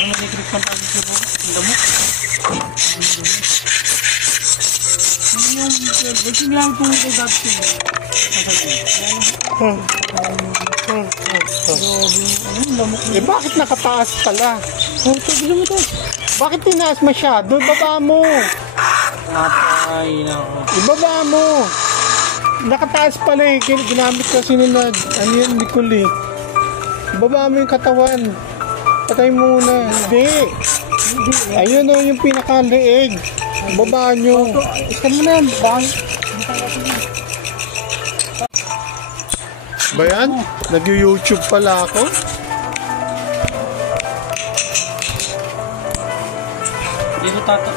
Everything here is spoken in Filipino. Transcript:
Parang nag-grip pa tayo sa buka. Ang damo. Yung baking lang kung ito dati ko. Eh bakit nakataas pala? Bakit tinaas masyado? Ibaba mo. Patay na ako. Ibaba mo. Nakataas pala eh. Ginamit kasi nila. Ano yun, Nicole eh. Ibaba mo yung katawan. Patay muna. Hindi. Ayun o, yung pinakaliig. Ibaba nyo. Iskan mo na yan. Ba yan? Nag-YouTube pala ako? Dito tato.